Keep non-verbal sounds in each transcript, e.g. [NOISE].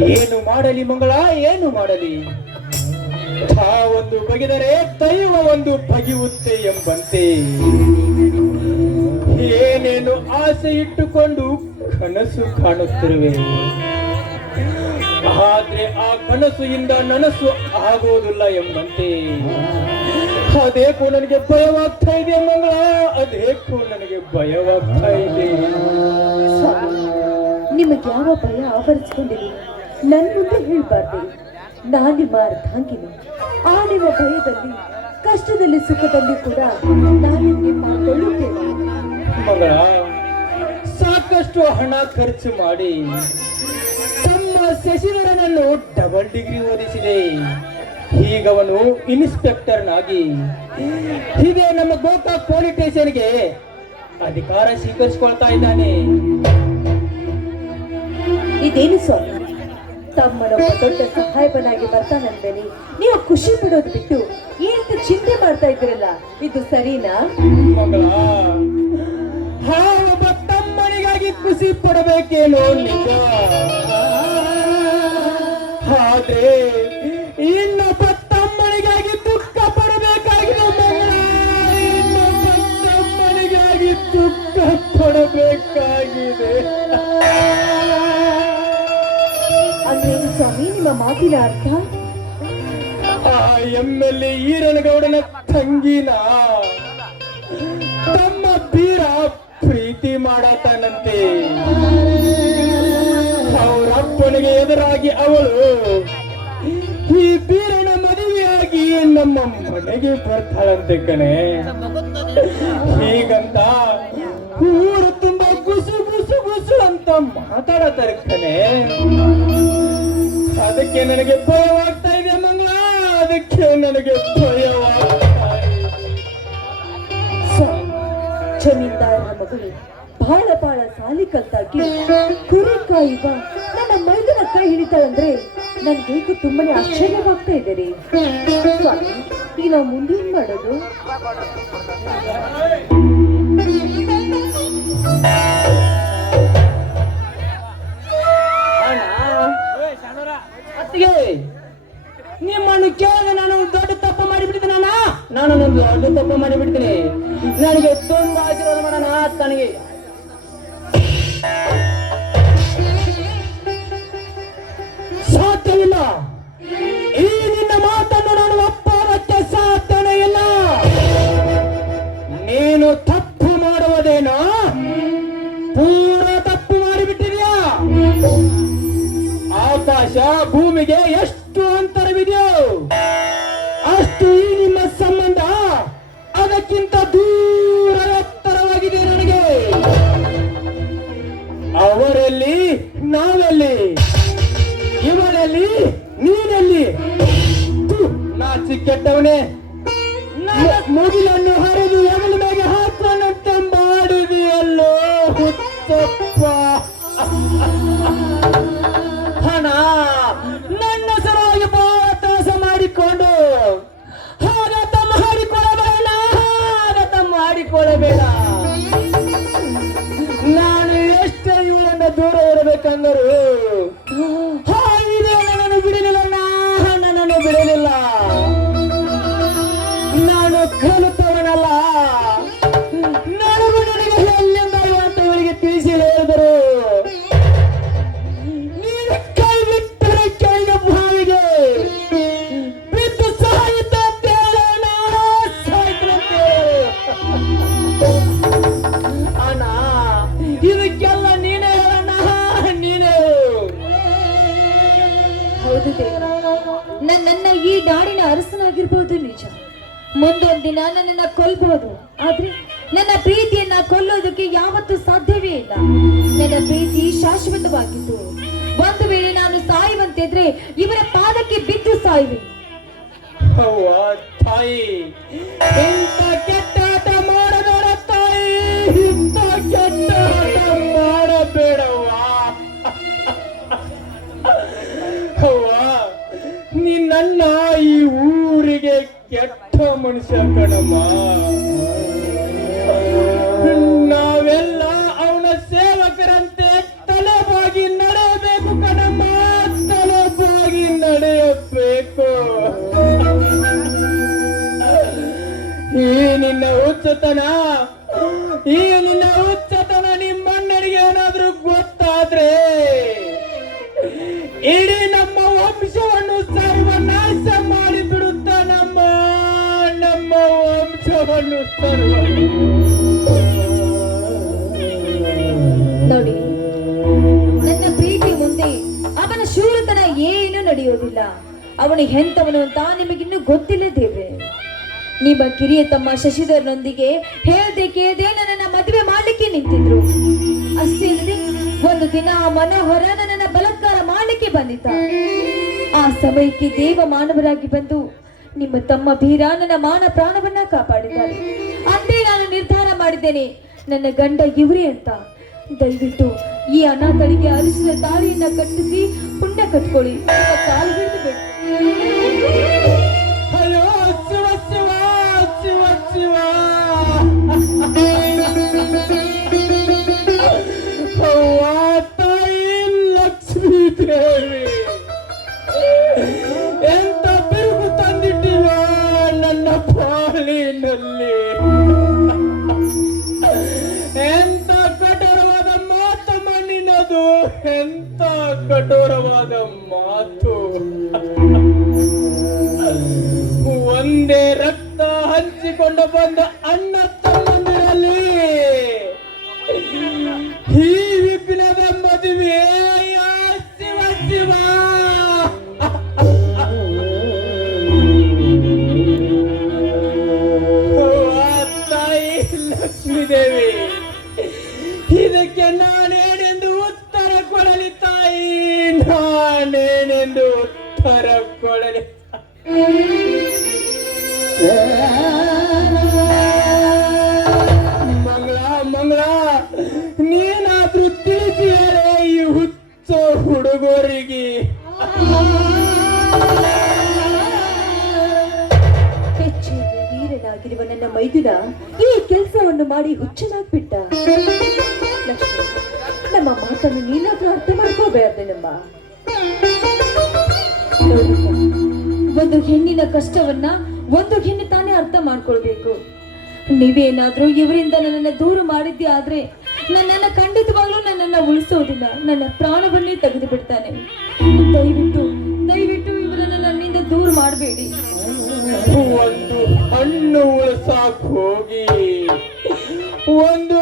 ಏನು ಮಾಡಲಿ ಮಂಗಳ, ಏನು ಮಾಡಲಿ? ಆ ಒಂದು ಬಗೆದರೆ ದೈವ ಒಂದು ಬಗೆಯುತ್ತೆ ಎಂಬಂತೆ. ಏನೇನು ಆಸೆ ಇಟ್ಟುಕೊಂಡು ಕನಸು ಕಾಣುತ್ತಿರುವೆ? ಆದ್ರೆ ಆ ಕನಸು ಇಂದ ನನಸು ಆಗೋದಿಲ್ಲ ಎಂಬಂತೆ. ಅದೇಕೋ ನನಗೆ ಭಯವಾಗ್ತಾ ಇದೆ ಮಂಗಳ, ಅದೇಕೋ ನನಗೆ ಭಯವಾಗ್ತಾ ಇದೆ. ನಿಮಗೆ ಯಾವ ಭಯ ಆವರಿಸಿಕೊಂಡಿದೆ? ನನ್ನ ಮುಂದೆ ಹೇಳ್ಬಾರ್ದು. ನಾನು ನಿಮ್ಮ ಅರ್ಧಾಂಗಿನಿ ಆ ನಿಮ್ಮ ಭಯದಲ್ಲಿ ಕಷ್ಟದಲ್ಲಿ ಸುಖದಲ್ಲಿ ಕೂಡ ನಾನು ನಿಮಗೆ ಮಾಡಿಕೊಳ್ಳುತ್ತೇನೆ ಮಗಳ ಸಾಕಷ್ಟು ಹಣ ಖರ್ಚು ಮಾಡಿ ತಮ್ಮ ಶಶಿಧರನನ್ನು ಡಬಲ್ ಡಿಗ್ರಿ ಓದಿಸಿದೆ. ಈಗ ಅವನು ಇನ್ಸ್ಪೆಕ್ಟರ್ನಾಗಿ. ಹೀಗೆ ನಮ್ಮ ಗೋಕಾಕ್ ಪೊಲೀಸ್ ಸ್ಟೇಷನ್ಗೆ ಅಧಿಕಾರ ಸ್ವೀಕರಿಸಿಕೊಳ್ತಾ ಇದ್ದಾನೆ. ಇದೇನು ಸ್ವಾಮಿ? ತಮ್ಮನೊಬ್ಬ ದೊಡ್ಡ ಸಹಾಯಕನಾಗಿ ಬರ್ತಾನಂದೇನೆ ನೀವು ಖುಷಿ ಪಡೋದು ಬಿಟ್ಟು ಏನಂತ ಚಿಂತೆ ಮಾಡ್ತಾ ಇದ್ರಲ್ಲ ಇದು ಸರಿನಾ? ಒಬ್ಬ ತಮ್ಮನಿಗಾಗಿ ಖುಷಿ ಪಡಬೇಕೇನೋ ನಿಜ. ಆದ್ರೆ ಇನ್ನೊಬ್ಬ ತಮ್ಮನಿಗಾಗಿ ದುಃಖ ಪಡಬೇಕಾಗಿರೋ ತಮ್ಮನಿಗಾಗಿ ದುಃಖ ಪಡಬೇಕಾಗಿದೆ. ಸ್ವಾಮಿ, ನಿಮ್ಮ ಮಾತಿನ ಅರ್ಥ? ಆ ಎಂ ಎಲ್ ಎ ಈರನಗೌಡನ ತಂಗಿನ ತಮ್ಮ ತೀರ ಪ್ರೀತಿ ಮಾಡತಾನಂತೆ. ಅವರಪ್ಪನಿಗೆ ಎದುರಾಗಿ ಅವಳು ಈ ಬೀರನ ಮದುವೆಯಾಗಿ ನಮ್ಮ ಮನೆಗೆ ಬರ್ತಾಳಂತೆ ಕಣೆ. ಹೀಗಂತ ಊರು ತುಂಬಾ ಗುಸು ಗುಸು ಗುಸು ಅಂತ ಮಾತಾಡತಾರೆ ಕಣೆ. ಅದಕ್ಕೆ ನನಗೆ ಭಯವಾಗ್ತಾ ಇದೆ ಮಂಗಳ. ಅದಕ್ಕೆ ನನಗೆ ಭಯವಾಗ್ತಾ ಮಗಳು ಬಹಳ ಬಹಳ ಸಾಲಿ ಕಲ್ತಾಕಿ ಕುರಿ ಕಾಯುವ ನನ್ನ ಮೈದನ ಕೈ ಹಿಡಿತಾಳಂದ್ರೆ ನನ್ಗೇಕು ತುಂಬಾನೇ ಆಶ್ಚರ್ಯವಾಗ್ತಾ ಇದೆ ರೀ. ಈಗ ನಾವು ಮುಂದೆ ಮಾಡೋದು? ಅತ್ತಿಗೆ ನಿಮ್ಮನ್ನು ಕೇಳಿದ ನಾನು ದೊಡ್ಡ ತಪ್ಪು ಮಾಡಿಬಿಡ್ತೀನಿ ನಾನು? ನಾನು ದೊಡ್ಡ ತಪ್ಪು ಮಾಡಿಬಿಡ್ತೀನಿ. ನನಗೆ ತುಂಬಾ ಆಶೀರ್ವಾದ ಮಾಡೋಣ ತನಗೆ ಭೂಮಿಗೆ ಎಷ್ಟು ಅಂತರವಿದೆಯೋ ಅಷ್ಟು ಈ ನಿಮ್ಮ ಸಂಬಂಧ ಅದಕ್ಕಿಂತ ದೂರ ಎತ್ತರವಾಗಿದೆ ನನಗೆ. ಅವರಲ್ಲಿ ನಾವೆಲ್ಲಿ ಇವರಲ್ಲಿ ನೀನಲ್ಲಿ. ನಾ ಚಿಕ್ಕೆಟ್ಟವನೇ ಕೆಟ್ಟವನೇ. ಮುಗಿಲನ್ನು ಹರಿದು ಎಗಲ ಮೇಲೆ ಹಾಕೋನಂತೆ ಮಾಡಿದೆಯಲ್ಲೋ ಹುಚ್ಚಪ್ಪ. ಹಣ. ಇಲ್ಲ ನನ್ನ ಪ್ರೀತಿ ಶಾಶ್ವತವಾಗಿತ್ತು ಒಂದು ವೇಳೆ ನಾನು ಸಾಯುವಂತಿದ್ರೆ ಇವರ ಪಾದಕ್ಕೆ ಬಿದ್ದು ಸಾಯುವೆ. ತಾಯಿ. ಇಂಥ ಕೆಟ್ಟ ಆಟ ಮಾಡಬೇಡ ತಾಯಿ? ಇಂಥ ಕೆಟ್ಟ ಆಟ ಮಾಡಬೇಡವ್ವ. ಅವ್ವ, ನಿನ್ನನ್ನ ಈ ಮನುಷ್ಯ ಕಣಮ್ಮ. ಹುಚ್ಚತನ ಈ ನಿನ್ನ ಹುಚ್ಚತನ ನಿಮ್ಮಣ್ಣನಿಗೆ ಏನಾದ್ರೂ ಗೊತ್ತಾದ್ರೆ ಇಡೀ ನಮ್ಮ ವಂಶವನ್ನು ಸರ್ವನಾಶ ಮಾಡಿ ಬಿಡುತ್ತ ನಮ್ಮ ವಂಶವನ್ನು ಸರ್ವ ನೋಡಿ, ನನ್ನ ಪ್ರೀತಿ ಮುಂದೆ ಅವನ ಶೂರತನ ಏನು ನಡೆಯೋದಿಲ್ಲ ಅವನು ಎಂತವನು ಅಂತ ನಿಮಗಿನ್ನೂ ಗೊತ್ತಿಲ್ಲ ದೇವ್ರೆ. ನಿಮ್ಮ ಕಿರಿಯ ತಮ್ಮ ಶಶಿಧರ್ನೊಂದಿಗೆ ಹೇಳ್ದೆ ಕೇಳ್ದೆ ನನ್ನ ಮದುವೆ ಮಾಡ್ಲಿಕ್ಕೆ ನಿಂತಿದ್ರು. ಅಷ್ಟೇ ಒಂದು ದಿನ ಆ ಮನೋಹರ ನನ್ನ ಬಲತ್ಕಾರ ಮಾಡ್ಲಿಕ್ಕೆ ಬಂದಿತ ಆ ಸಮಯಕ್ಕೆ ದೇವ ಮಾನವರಾಗಿ ಬಂದು ನಿಮ್ಮ ತಮ್ಮ ಭೀರ ನನ್ನ ಮಾನ ಪ್ರಾಣವನ್ನ ಕಾಪಾಡಿದ್ದಾರೆ ಅಂದೇ ನಾನು ನಿರ್ಧಾರ ಮಾಡಿದ್ದೇನೆ, ನನ್ನ ಗಂಡ ಇವ್ರಿ ಅಂತ. ದಯವಿಟ್ಟು ಈ ಅನಾಥಳಿಗೆ ಅರಿಶಿನ ತಾಳಿಯನ್ನ ಕಟ್ಟಿಸಿ ಪುಣ್ಯ ಕಟ್ಕೊಳ್ಳಿ. ಕಠೋರವಾದ ಮಾತು. [LAUGHS] ಒಂದೇ ರಕ್ತ ಹಂಚಿಕೊಂಡು ಬಂದ ಅಣ್ಣ ಹುಡುಗರಿಗೆ ವೀರನಾಗಿರುವ ನನ್ನ ಮೈದಿನ ಈ ಕೆಲಸವನ್ನು ಮಾಡಿ ಹುಚ್ಚನಾಗ್ಬಿಟ್ಟ. ನಮ್ಮ ಮಾತನ್ನು ನೀನಾದ್ರೂ ಅರ್ಥ ಮಾಡ್ಕೋಬೇಕಮ್ಮ ಒಂದು ಹೆಣ್ಣಿನ ಕಷ್ಟವನ್ನ ಒಂದು ಹೆಣ್ಣು ತಾನೇ ಅರ್ಥ ಮಾಡ್ಕೊಳ್ಬೇಕು. ನೀವೇನಾದ್ರೂ ಇವರಿಂದ ನನ್ನನ್ನು ದೂರ ಮಾಡಿದ್ದೆ ಆದ್ರೆ ನನ್ನನ್ನು ಖಂಡಿತವಾಗ್ಲೂ ನನ್ನನ್ನು ಉಳಿಸೋದಿಲ್ಲ. ನನ್ನ ಪ್ರಾಣವನ್ನೇ ತೆಗೆದು ಬಿಡ್ತಾನೆ ದಯವಿಟ್ಟು ದಯವಿಟ್ಟು ಇವರನ್ನು ನನ್ನಿಂದ ದೂರ ಮಾಡಬೇಡಿ. ಒಂದು ಹಣ್ಣು ಸಾಕು ಹೋಗಿ. ಒಂದು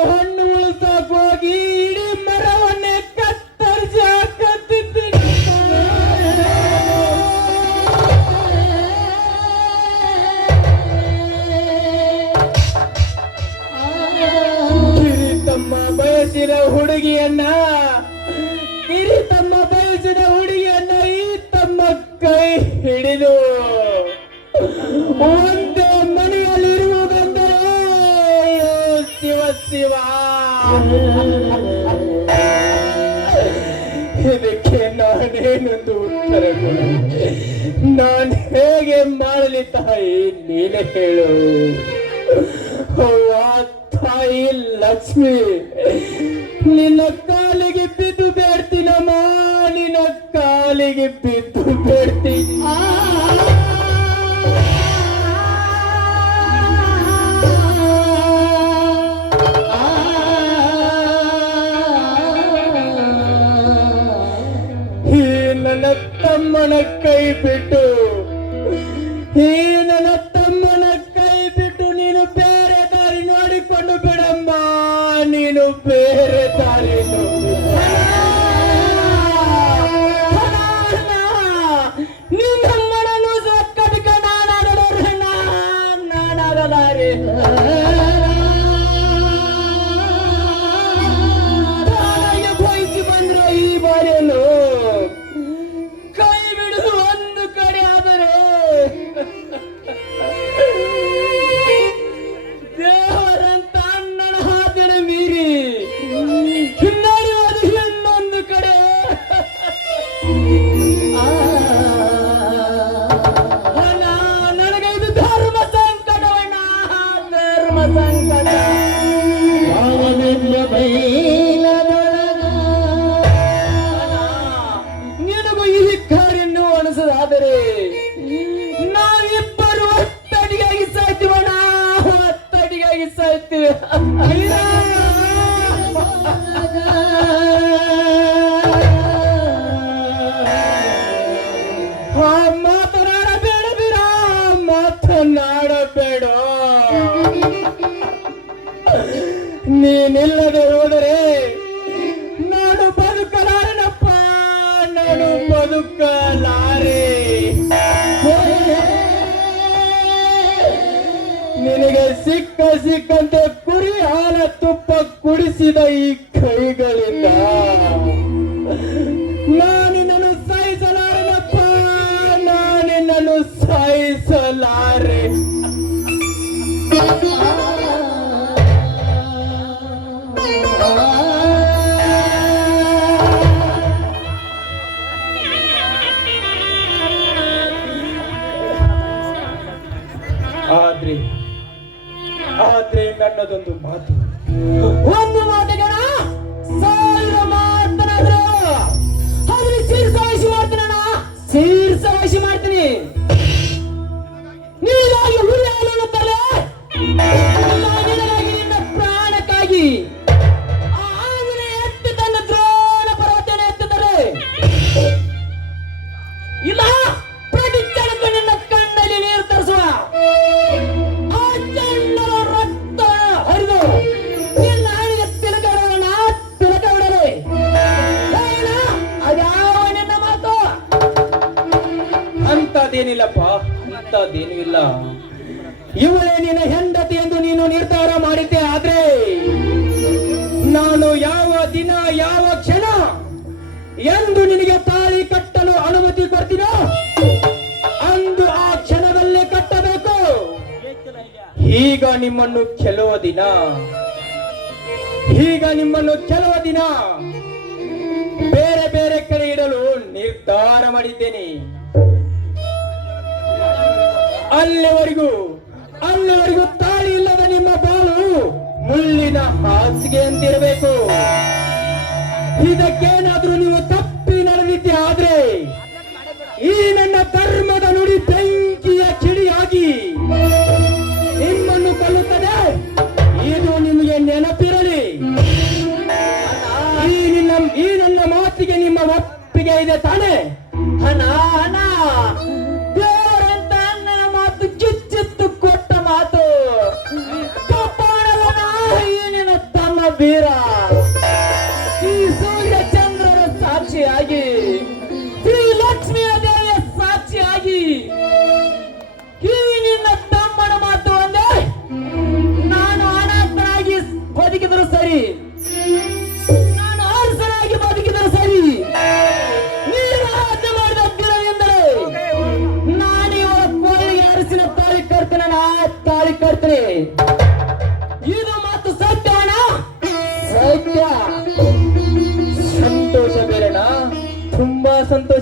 ಇದಕ್ಕೆ ನಾನೇನೊಂದು ಉತ್ತರ ನಾನು ಹೇಗೆ ಮಾಡಲಿ ತಾಯಿ? ನೀನೆ ಹೇಳು. ತಾಯಿ ಲಕ್ಷ್ಮಿ, ನಿನ್ನ ಕಾಲಿಗೆ ಬಿದ್ದು ಬೇಡ್ತೀನಮ್ಮ, ನಿನ್ನ ಕಾಲಿಗೆ ಬಿದ್ದು ಬೇಡ್ತೀನಿ. ಕೈ ಬಿಟ್ಟು ಈ Brasil, Adere! ನಿನಗೆ ಸಿಕ್ಕ ಸಿಕ್ಕಂತೆ ಕುರಿ ಹಾಲ ತುಪ್ಪ ಕುಡಿಸಿದ ಈ ಕೈಗಳಿಂದ. ಆದ್ರೆ ನನ್ನದೊಂದು ಮಾತು ಅಂತದೇನಿಲ್ಲಪ್ಪ ಅಂತದೇನು ಇಲ್ಲ. ಇವಳೇ ನಿನ್ನ ಹೆಂಡತಿ ಎಂದು ನೀನು ನಿರ್ಧಾರ ಮಾಡಿದ್ದೆ ಆದ್ರೆ ನಾನು ಯಾವ ದಿನ, ಯಾವ ಕ್ಷಣ ಎಂದು ನಿನಗೆ ತಾಳಿ ಕಟ್ಟಲು ಅನುಮತಿ ಕೊಡ್ತೀನೋ, ಅಂದು ಆ ಕ್ಷಣದಲ್ಲೇ ಕಟ್ಟಬೇಕು. ಈಗ ನಿಮ್ಮನ್ನು ಕೆಲವು ದಿನ. ಈಗ ನಿಮ್ಮನ್ನು ಕೆಲವ ದಿನ. ಬೇರೆ ಬೇರೆ ಕಡೆ ಇಡಲು ನಿರ್ಧಾರ ಮಾಡಿದ್ದೇನೆ. ಅಲ್ಲಿವರೆಗೂ ಅಲ್ಲಿವರೆಗೂ ತಾಳಿ ಇಲ್ಲದ ನಿಮ್ಮ ಬಾಳು ಮುಳ್ಳಿನ ಹಾಸಿಗೆ ಅಂತಿರಬೇಕು. ಇದಕ್ಕೇನಾದ್ರೂ ನೀವು ತಪ್ಪಿ ನಡೆದಿದ್ದೆ ಆದ್ರೆ, ಈ ನನ್ನ ಧರ್ಮದ ನುಡಿ ಬೆಂಕಿಯ ಕಿಡಿಯಾಗಿ ನಿಮ್ಮನ್ನು ಕೊಲ್ಲುತ್ತದೆ. ಇದು ನಿಮಗೆ ನೆನಪಿರಲಿ. ಈ ನಿನ್ನ, ಈ ನನ್ನ ಮಾತಿಗೆ ನಿಮ್ಮ ಒಪ್ಪಿಗೆ ಇದೆ ತಾನೆ. ಹಣ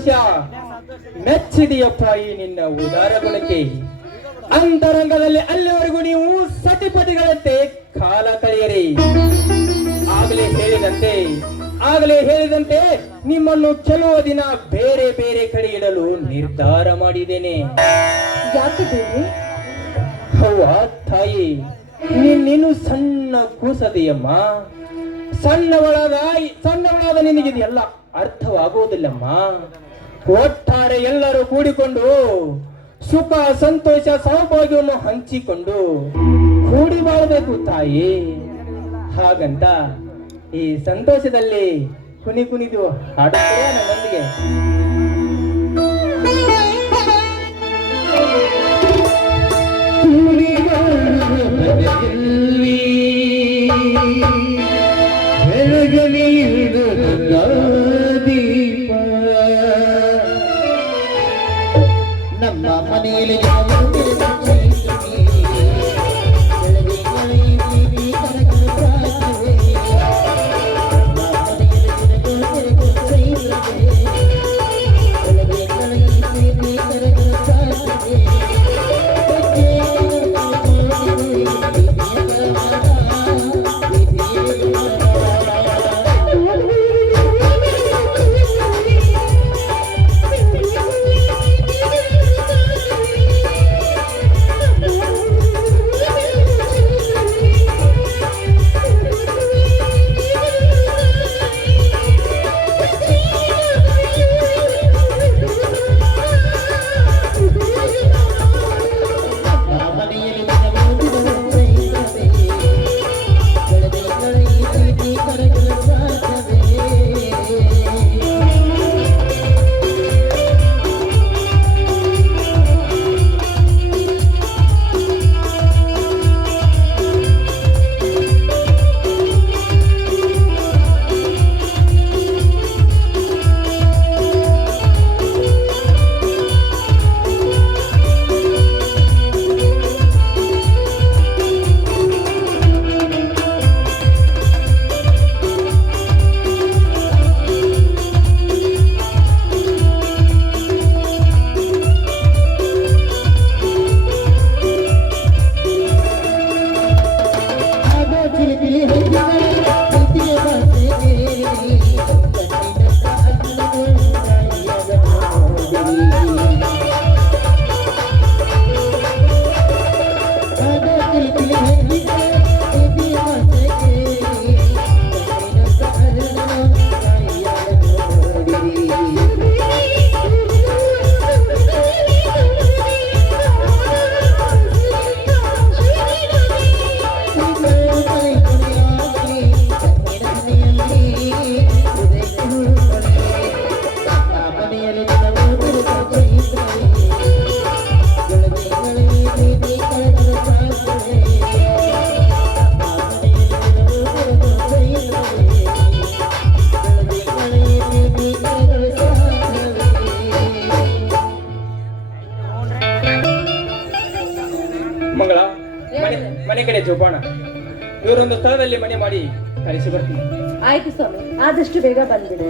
ಸಂತೋಷ ಮೆಚ್ಚಿದೆಯಪ್ಪ ಈ ನಿನ್ನ ಉದಾರ ಬಳಕೆ ಅಂತರಂಗದಲ್ಲಿ ಅಲ್ಲಿವರೆಗೂ ನೀವು ಸತಿಪತಿಗಳಂತೆ ಕಾಲ ಕಳೆಯಿರಿ. ಆಗಲೇ ಹೇಳಿದಂತೆ ಆಗಲೇ ಹೇಳಿದಂತೆ ನಿಮ್ಮನ್ನು ಕೆಲವು ದಿನ ಬೇರೆ ಬೇರೆ ಕಡೆ ಇಡಲು ನಿರ್ಧಾರ ಮಾಡಿದ್ದೇನೆ. ಯಾಕೆ ತಾಯಿ ನೀನು ಸಣ್ಣ ಕೂಸದೆಯಮ್ಮ. ಸಣ್ಣವಳಾದ ಸಣ್ಣವಳಾದ ನಿನಗಿದೆಲ್ಲ ಅರ್ಥವಾಗುವುದಿಲ್ಲಮ್ಮ. ಒಟ್ಟಾರೆ ಎಲ್ಲರೂ ಕೂಡಿಕೊಂಡು ಸುಖ, ಸಂತೋಷ, ಸೌಭಾಗ್ಯವನ್ನು ಹಂಚಿಕೊಂಡು ಕೂಡಿ ಬಾಳಬೇಕು ತಾಯಿ. ಹಾಗಂತ ಈ ಸಂತೋಷದಲ್ಲಿ ಕುನಿ ಕುಣಿದು ಹಾಡುತ್ತೀರಾ ನನ್ನೊಂದಿಗೆ. ನಮ್ಮ ಕಳಿಸಿ ಬರ್ತೀನಿ ಆಯ್ತು ಸ್ವಾಮಿ ಆದಷ್ಟು ಬೇಗ ಬಂದ್ಬಿಡಿ.